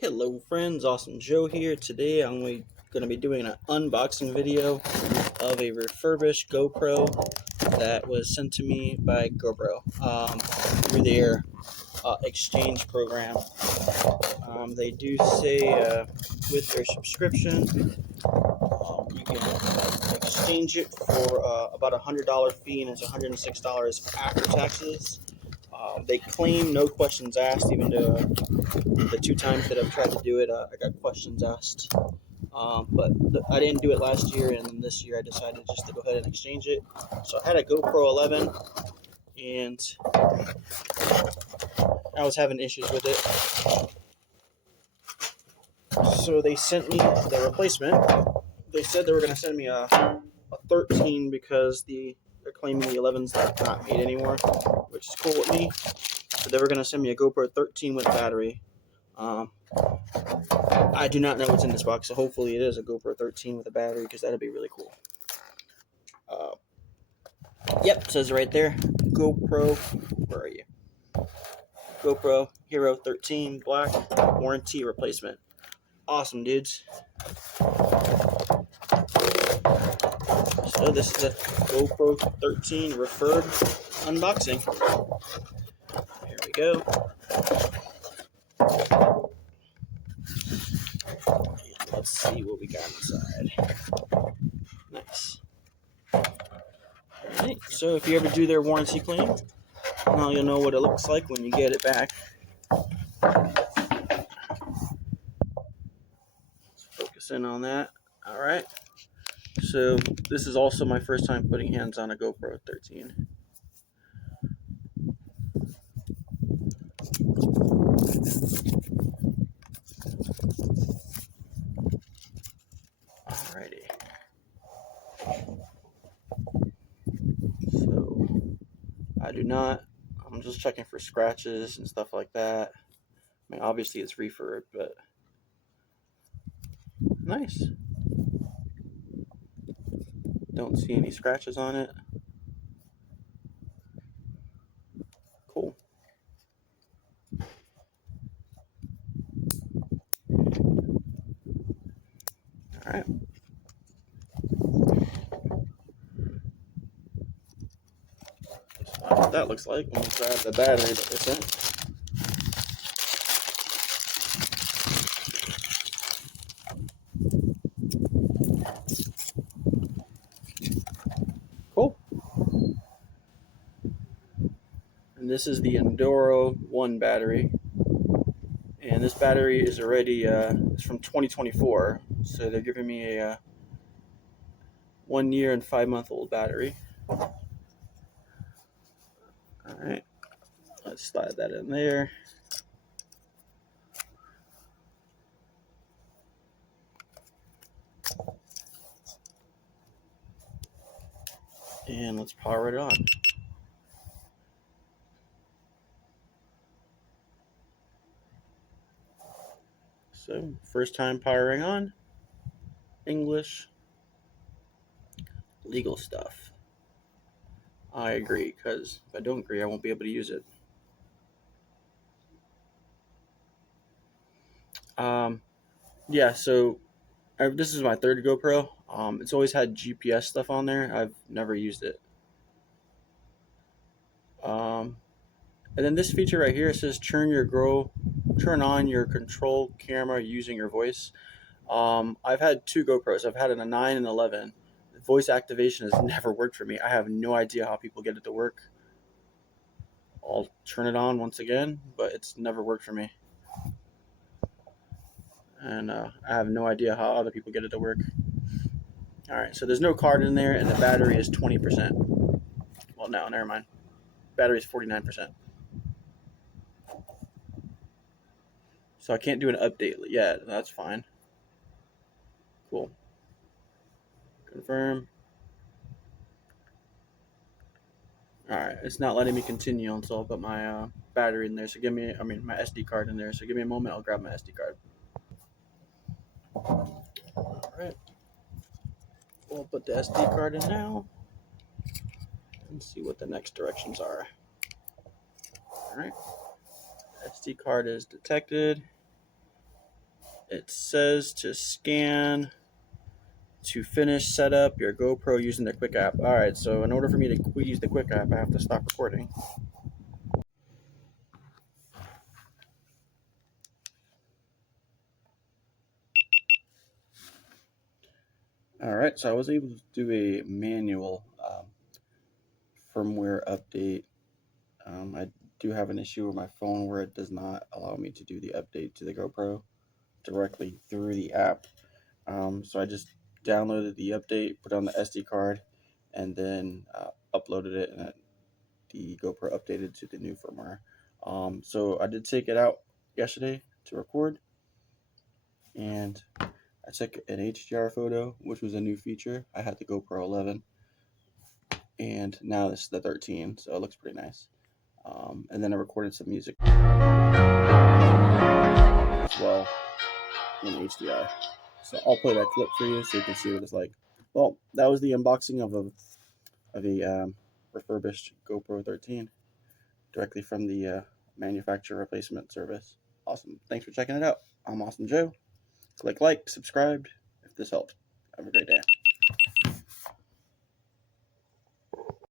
Hello friends, Awesome Joe here. Today I'm going to be doing an unboxing video of a refurbished GoPro that was sent to me by GoPro through their exchange program. They do say with their subscription you can exchange it for about $100 fee, and it's $106 after taxes. They claim no questions asked, even though the two times that I've tried to do it, I got questions asked. But I didn't do it last year, and then this year I decided just to go ahead and exchange it. So I had a GoPro 11, and I was having issues with it. So they sent me the replacement. They said they were going to send me a 13 because they're claiming the 11's not made anymore, which is cool with me. So they were going to send me a GoPro 13 with battery. I do not know what's in this box, so hopefully it is a GoPro 13 with a battery, because that'd be really cool. Yep, it says right there, GoPro, where are you? GoPro HERO13 Black warranty replacement. Awesome, dudes. So this is a GoPro 13 referred unboxing. Here we go. And let's see what we got inside. Nice. Alright, so if you ever do their warranty claim, now you'll know what it looks like when you get it back. Let's focus in on that. Alright. So this is also my first time putting hands on a GoPro 13. Alrighty. So I'm just checking for scratches and stuff like that. I mean, obviously it's refurb, but nice. Don't see any scratches on it. Cool. Alright. What that looks like when we grab the battery that they sent. Cool. And this is the Enduro 1 battery. And this battery is already it's from 2024. So they're giving me a 1 year and 5-month-old battery. Alright. Let's slide that in there. And let's power it on. So, first time powering on. English. Legal stuff. I agree, because if I don't agree, I won't be able to use it. Yeah, so this is my third GoPro. It's always had GPS stuff on there. I've never used it. And then this feature right here, it says turn on your control camera using your voice. I've had two GoPros. I've had a 9 and 11. Voice activation has never worked for me. I have no idea how people get it to work. I'll turn it on once again, but it's never worked for me. And I have no idea how other people get it to work. Alright, so there's no card in there, and the battery is 20%. Well, no, never mind. Battery is 49%. So I can't do an update yet. That's fine. Cool. Confirm. Alright, it's not letting me continue until I put my battery in there. So my SD card in there. So give me a moment, I'll grab my SD card. Alright. We'll put the SD card in now and see what the next directions are. Alright. SD card is detected. It says to scan to finish setup your GoPro using the Quik app. Alright, so in order for me to use the Quik app, I have to stop recording. Alright, so I was able to do a manual firmware update. I do have an issue with my phone where it does not allow me to do the update to the GoPro directly through the app. So I just downloaded the update, put it on the SD card, and then uploaded it, and the GoPro updated to the new firmware. So I did take it out yesterday to record, and I took an HDR photo, which was a new feature. I had the GoPro 11, and now this is the 13, so it looks pretty nice. And then I recorded some music as well in HDR. So I'll play that clip for you so you can see what it's like. Well, that was the unboxing of a refurbished GoPro 13 directly from the manufacturer replacement service. Awesome. Thanks for checking it out. I'm Awesome Joe. Click like, subscribe if this helped. Have a great day.